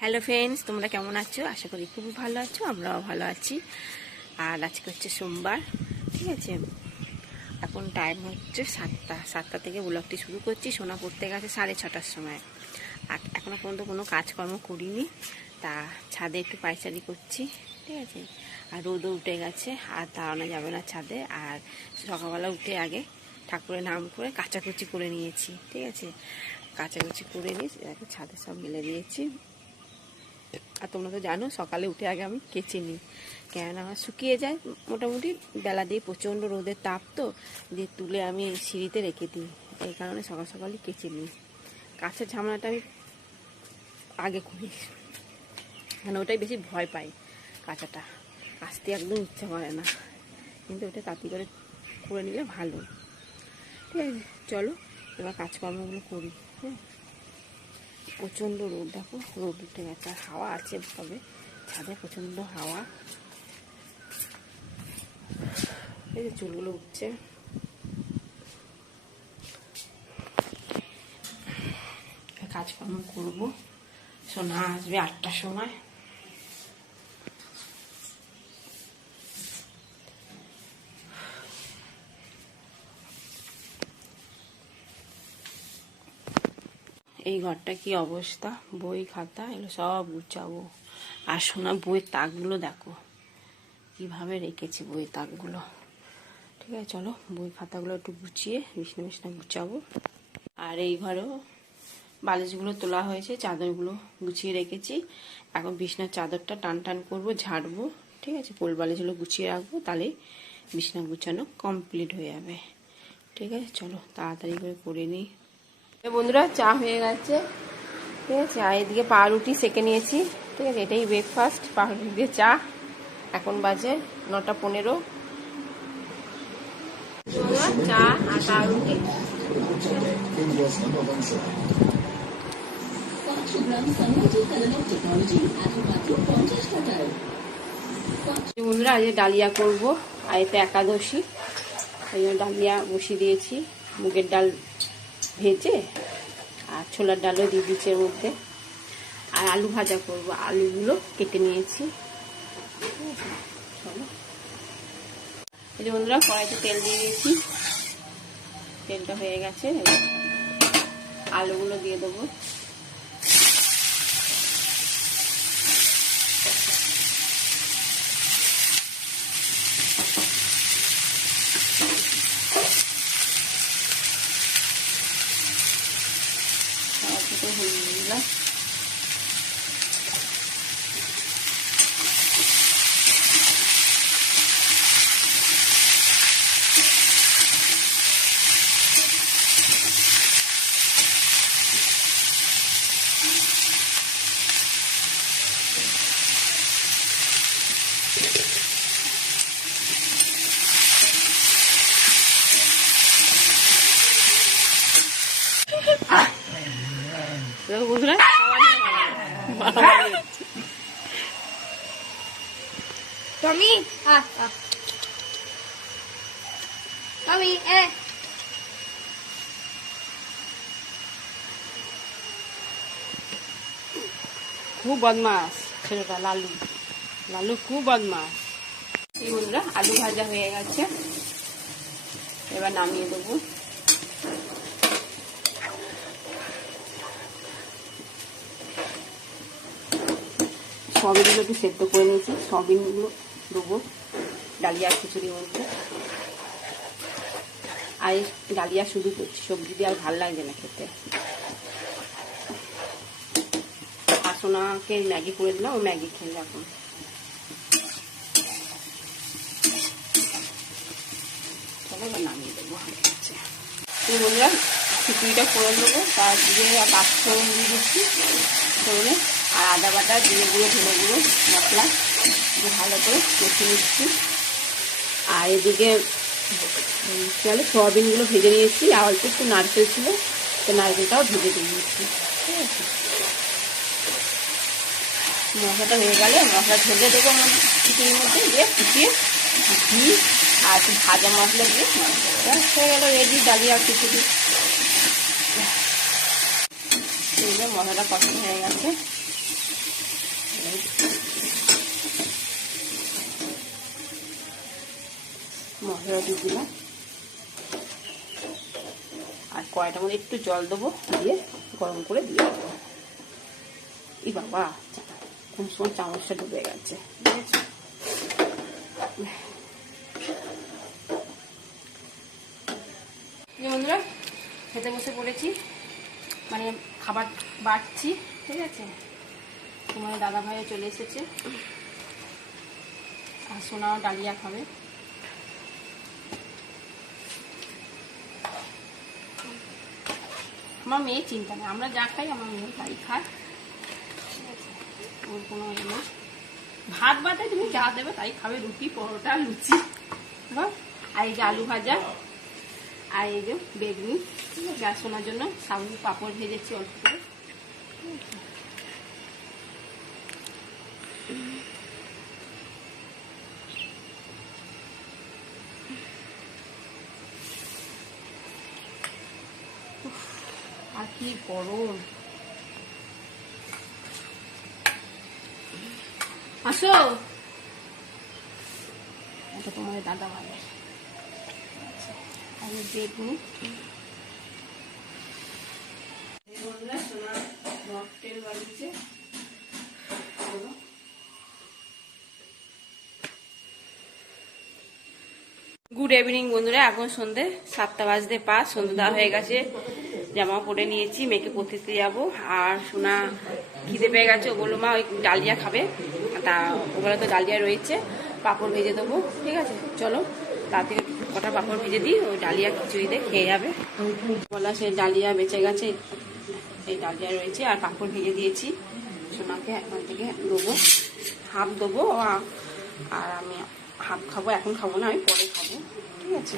Hello friends, তোমরা কেমন আছো? আশা করি খুব ভালো আছো, আমরাও ভালো আছি। আর আজকে হচ্ছে সোমবার, ঠিক আছে। এখন টাইম হচ্ছে 7টা থেকে ব্লগটি শুরু করছি। সোনা পড়তে গেছে 6:30টার সময়। আর এখনও পর্যন্ত কোনো কাজকর্ম করিনি, তা ছাদে একটু পায়চারি করছি, ঠিক আছে। আর রোদও উঠে গেছে, আর দাঁড়ানো যাবে না ছাদে। আর সকালবেলা উঠে আগে ঠাকুরের নাম করে কাচাকুচি করে নিয়েছি, ঠিক আছে। কাচাকুচি করে নিয়ে ছাদে সব মেলে দিয়েছি। আর তোমরা তো জানো সকালে উঠে আগে আমি কেচে নিই, কেন আমার শুকিয়ে যায় মোটামুটি। বেলা দিয়ে প্রচণ্ড রোদের তাপ তো, দিয়ে তুলে আমি সিঁড়িতে রেখে দিই। এই কারণে সকাল সকালই কেচে নিই। কাছের ঝামেলাটা আমি আগে করি, মানে ওটাই বেশি ভয় পাই। কাচাটা কাচতে একদম ইচ্ছা করে না, কিন্তু ওটা তাড়াতাড়ি করে নিলে ভালো, ঠিক আছে। চলো এবার কাজকর্মগুলো করি। হ্যাঁ, প্রচণ্ড রোদ, দেখো রোদ উঠে গেছে, আর হাওয়া আছে, তবে ছাদে প্রচণ্ড হাওয়া। এই যে চুলগুলো উঠছে, কাজকর্ম করবো। সোনা আসবে 8টার সময়। এই ঘরটা কি অবস্থা, বই খাতা এগুলো সব গুছাবো। আর সোনা বইয়ের তাকগুলো দেখো কিভাবে রেখেছি, বইয়ের তাকগুলো, ঠিক আছে। চলো বই খাতাগুলো একটু গুছিয়ে বিছনা গুছাবো। আর এই ঘরেও বালিশগুলো তোলা হয়েছে, চাদরগুলো গুছিয়ে রেখেছি। এখন বিছনার চাদরটা টান টান করবো, ঝাড়বো, ঠিক আছে। কোল বালিশগুলো গুছিয়ে রাখবো, তাহলেই বিছনা গুছানো কমপ্লিট হয়ে যাবে, ঠিক আছে। চলো তাড়াতাড়ি করে নিই। বন্ধুরা চা হয়ে গেছে, ঠিক আছে। আর এদিকে পাউরুটি সেঁকে নিয়েছি, ঠিক আছে। এটাই ব্রেকফাস্ট, পাউরুটি দিয়ে চা। এখন বাজে 9:15। চা আর পাউরুটি। বন্ধুরা আজ ডালিয়া করবো, আর এতে একাদশী, ওই জন্য ডালিয়া বসিয়ে দিয়েছি। মুগের ডাল ভেজে আর ছোলার ডালও দিয়ে দিচ্ছি এর মধ্যে। আর আলু ভাজা করবো, আলুগুলো কেটে নিয়েছি। চলো এই যে বন্ধুরা কড়াইতে তেল দিয়ে দিয়েছি, তেলটা হয়ে গেছে, আলুগুলো দিয়ে দেবো। বন্ধুরা টমি টমি খুব বদমাস ছেলেটা, লালু লালু খুব বদমাস। এই বন্ধুরা আলু ভাজা হয়ে গেছে, এবার নামিয়ে দেবো। সয়াবিনগুলো একটু সেদ্ধ করে নিয়েছি, সয়াবিনগুলো দেবো ডালিয়া খিচুড়ির মধ্যে। আর ডালিয়া শুধু করছি, সবজি দিয়ে আর ভালো লাগছে না খেতে। আর সোনাকে ম্যাগি করে দিলাম, ও ম্যাগি খেলে এখন। চলো এবার নামিয়ে দেবো। বন্ধুরা খিচুড়িটা করে নেবো, তার দিয়ে পাঁচফোড়ন দিয়ে দিচ্ছি, ফোড়নে আর আদা বাটা দিয়ে ধনে গুঁড়ো মশলা দিয়ে ভালো করে কষে নিচ্ছি। আর এদিকে সয়াবিনগুলো ভেজে নিয়েছি, আর অল্প একটু নারকেল ছিল, তো নারকেলটাও ভেজে দিয়ে নিচ্ছি, ঠিক আছে। মশলাটা হয়ে গেলে মশলা ঢেলে দেবো খিচুড়ির মধ্যে, দিয়ে ফুটিয়ে ঘি আর একটু ভাজা মশলা দিয়ে হয়ে গেল রেডি ডালিয়া খিচুড়ি। মশলাটা কষানো হয়ে গেছে, মশলা দিয়ে দিলাম আর কড়াইটার মধ্যে একটু জল দেবো, দিয়ে গরম করে দিয়ে দেবো। এই বাবা কোন সময় চামচটা ডুবে গেছে। বন্ধুরা খেতে বসে পড়েছি, মানে খাবার বাড়ছি, ঠিক আছে। তোমার দাদা ভাইও চলে এসেছে আর সোনাও ডালিয়া খাবে। আমার মেয়ে চিন্তা নেই, আমরা যা খাই আমার মেয়ে তাই খায়, ঠিক আছে। ওর কোনো ইয়ে নেই। ভাত বাদে তুমি যা দেবে তাই খাবে, রুটি পরোটা লুচি। আর এই যে আলু ভাজা আর এই যে বেগুনি, ঠিক আছে। আর শোনার জন্য সাবুন পাঁপড় ভেজেছি অল্প করে। আর কি গরম। আসো, এটা তোমার দাদা ভাই। আমি বেগুনি তেল বাড়িয়েছে। গুড ইভিনিং বন্ধুরা, এখন সন্ধ্যে 7টা বাজতে 5, সন্ধ্যে দেওয়া হয়ে গেছে। জামা পরে নিয়েছি, মেয়েকে পড়তে যাবো। আর সোনা খিদে পেয়ে গেছে, ও বললো মা ওই ডালিয়া খাবে, তা ওগুলো তো ডালিয়া রয়েছে, পাঁপড় ভেজে দেবো, ঠিক আছে। চলো তার থেকে কটা পাঁপড় ভেজে দিই, ওই ডালিয়া খিচুড়িতে খেয়ে যাবে। বলা সেই ডালিয়া বেঁচে গেছে, এই ডালিয়া রয়েছে আর পাঁপড় ভেজে দিয়েছি। সোনাকে এখন থেকে দেবো, হাফ দেবো আর আমি হাফ খাবো, এখন খাবো না, আমি পরে খাবো, ঠিক আছে।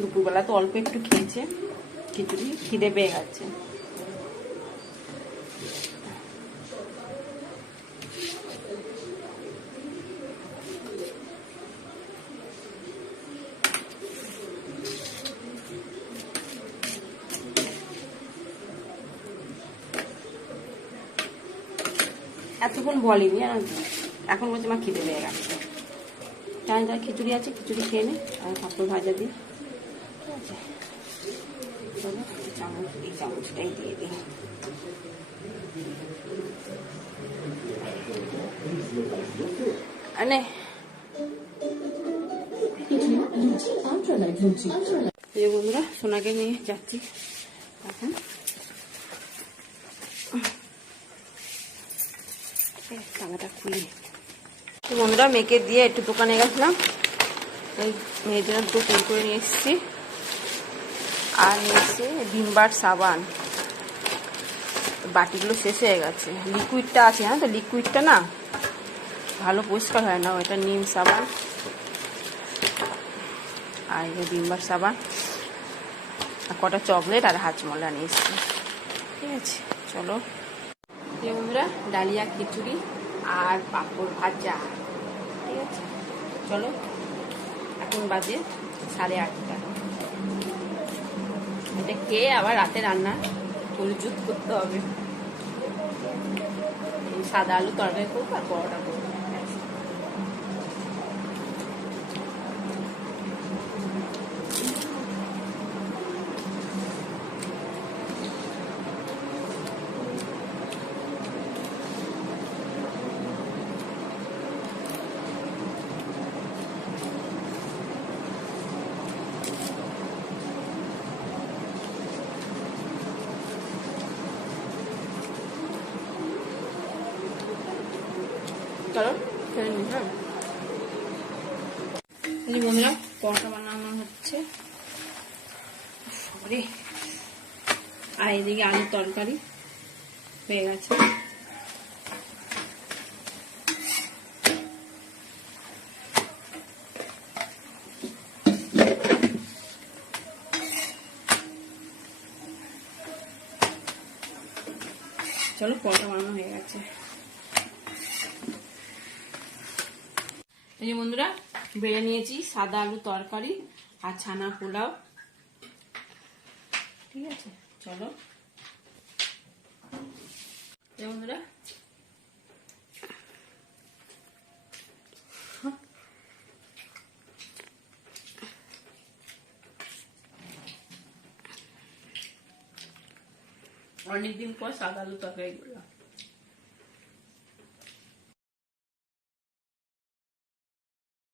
দুপুরবেলা তো অল্প একটু খেয়েছে খিচুড়ি, খিদে পেয়ে গেছে। এতক্ষণ বলিনি, এখন বলছে আমার খিদে পেয়ে গেছে। তাই যা খিচুড়ি আছে, খিচুড়ি খেয়ে নে আর পাঁপড় ভাজা দিই, ঠিক আছে। চলো চামচ, এই চামচটাই দিয়ে দিই। আনে বন্ধুরা সোনাকে নিয়ে যাচ্ছি এখন। টাকাটা খুলি। বন্ধুরা মেয়েকে দিয়ে একটু দোকানে গেছিলাম, এই মেয়ের জন্য দুটো তেল করে নিয়ে এসেছি আর নিয়ে এসছি ভিমবার সাবান। বাটিগুলো শেষ হয়ে গেছে, লিকুইডটা আছে, হ্যাঁ তো লিকুইডটা না ভালো পরিষ্কার হয় না, ওটা নিম সাবান আর এই ভিমবার সাবান আর কটা চকলেট আর হাজমোলা নিয়ে এসছি, ঠিক আছে। চলো বন্ধুরা ডালিয়া খিচুড়ি আর পাঁপড় ভাজা, ঠিক আছে। চলো এখন বাজে 8:30, এটা খেয়ে আবার রাতে রান্না পরিজুত করতে হবে। এই সাদা আলু তরকারি করবো আর পরোটা করবো। চলো খেয়ে নিই। হ্যাঁ বন্ধুরা পরোটা বানানো হচ্ছে, আর এদিকে আলুর তরকারি হয়ে গেছে। চলো পরোটা বানানো হয়ে গেছে। এই যে বন্ধুরা বেড়ে নিয়েছি সাদা আলু তরকারি আর ছানা পোলাও, ঠিক আছে। চলো বন্ধুরা অনেকদিন পর সাদা আলু তরকারি করলাম।